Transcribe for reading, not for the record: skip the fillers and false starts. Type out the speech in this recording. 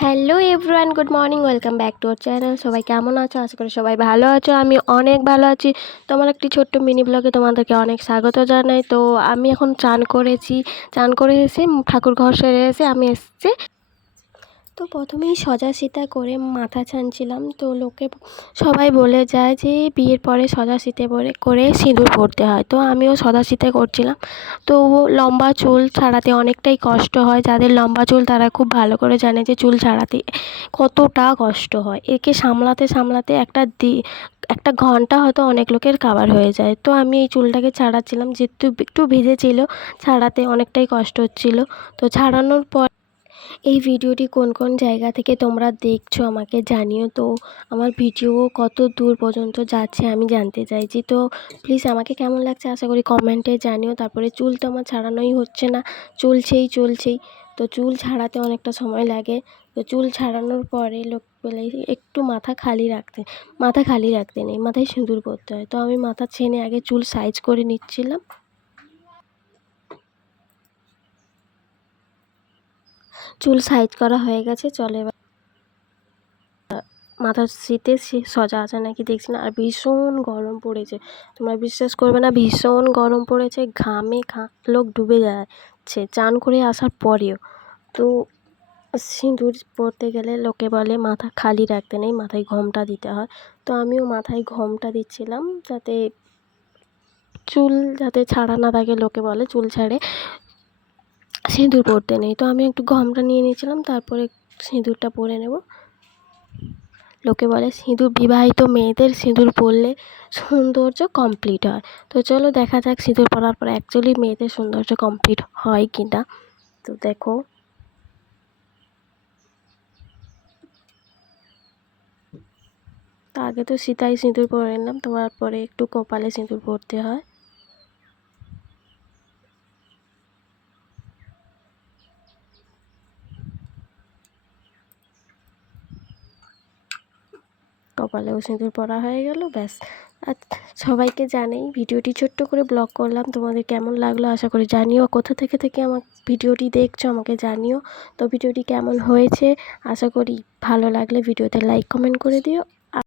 Hello everyone, good morning, welcome back to our channel. সবাই কেমন আছো? আশা করি সবাই ভালো আছো। আমি অনেক ভালো আছি। তো আমার একটি ছোট্ট মিনি ব্লগে তোমাদেরকে অনেক স্বাগত জানাই। তো আমি এখন চান করেছি, চান করে এসে ঠাকুর ঘর সেরে এসে আমি এসেছি। তো প্রথমেই সোজাসিধা করে মাথা ছানছিলাম। তো লোকে সবাই বলে যায় যে বিয়ের পরে সোজাসিধে করে সিঁদুর পরতে হয়। তো আমিও সোজাসিধে করছিলাম। তো লম্বা চুল ছাড়াতে অনেকটাই কষ্ট হয়। যাদের লম্বা চুল তারা খুব ভালো করে জানে যে চুল ছাড়াতে কতটা কষ্ট হয়। একে সামলাতে সামলাতে একটা ঘন্টা হয়তো অনেক লোকের কাভার হয়ে যায়। তো আমি এই চুলটাকে ছাড়াচ্ছিলাম, যেহেতু একটু ভিজেছিল, ছাড়াতে অনেকটাই কষ্ট হচ্ছিল। তো ছাড়ানোর পর এই ভিডিওটি কোন কোন জায়গা থেকে তোমরা দেখছো আমাকে জানিও। তো আমার ভিডিও কত দূর পর্যন্ত যাচ্ছে আমি জানতে চাইছি। তো প্লিজ আমাকে কেমন লাগছে আশা করি কমেন্টে জানিও। তারপরে চুল তো আমার ছাড়ানোই হচ্ছে না, চলছেই। তো চুল ছাড়াতে অনেকটা সময় লাগে। তো চুল ছাড়ানোর পরে লোক বলে একটু মাথা খালি রাখতে নেই, মাথায় সিঁদুর পরতে হয়। তো আমি মাথা ছেনে আগে চুল সাইজ করে নিচ্ছিলাম। চুল সাইজ করা হয়ে গেছে, চলে এবার মাথার শীতে সজা আছে নাকি দেখছি না। আর ভীষণ গরম পড়েছে, তোমরা বিশ্বাস করবে না, ভীষণ গরম পড়েছে। ঘামে লোক ডুবে যাচ্ছে চান করে আসার পরেও। তো সিঁদুর পরতে গেলে লোকে বলে মাথা খালি রাখতে নেই, মাথায় ঘোমটা দিতে হয়। তো আমিও মাথায় ঘোমটা দিচ্ছিলাম যাতে ছাড়া না থাকে। লোকে বলে চুল ছাড়ে সিঁদুর পরতে নেই। তো আমি একটু ঘোমটা নিয়ে নিয়েছিলাম, তারপরে সিঁদুরটা পরে নেব। লোকে বলে বিবাহিত মেয়েদের সিঁদুর পরলে সৌন্দর্য কমপ্লিট হয়। তো চলো দেখা যাক সিঁদুর পরার পর অ্যাকচুয়ালি মেয়েদের সৌন্দর্য কমপ্লিট হয় কি না। তো দেখো, তো আগে তো সীতায় সিঁদুর পরে নিলাম, তারপরে একটু কপালে সিঁদুর পরতে হয়। কপালেও সিঁদুর পরা হয়ে গেল, ব্যাস। আর সবাইকে জানাই, ভিডিওটি ছোট্ট করে ব্লগ করলাম, তোমাদের কেমন লাগলো আশা করি জানিও। কোথা থেকে আমার ভিডিওটি দেখছো আমাকে জানিও। তো ভিডিওটি কেমন হয়েছে আশা করি ভালো লাগলে ভিডিওতে লাইক কমেন্ট করে দিও।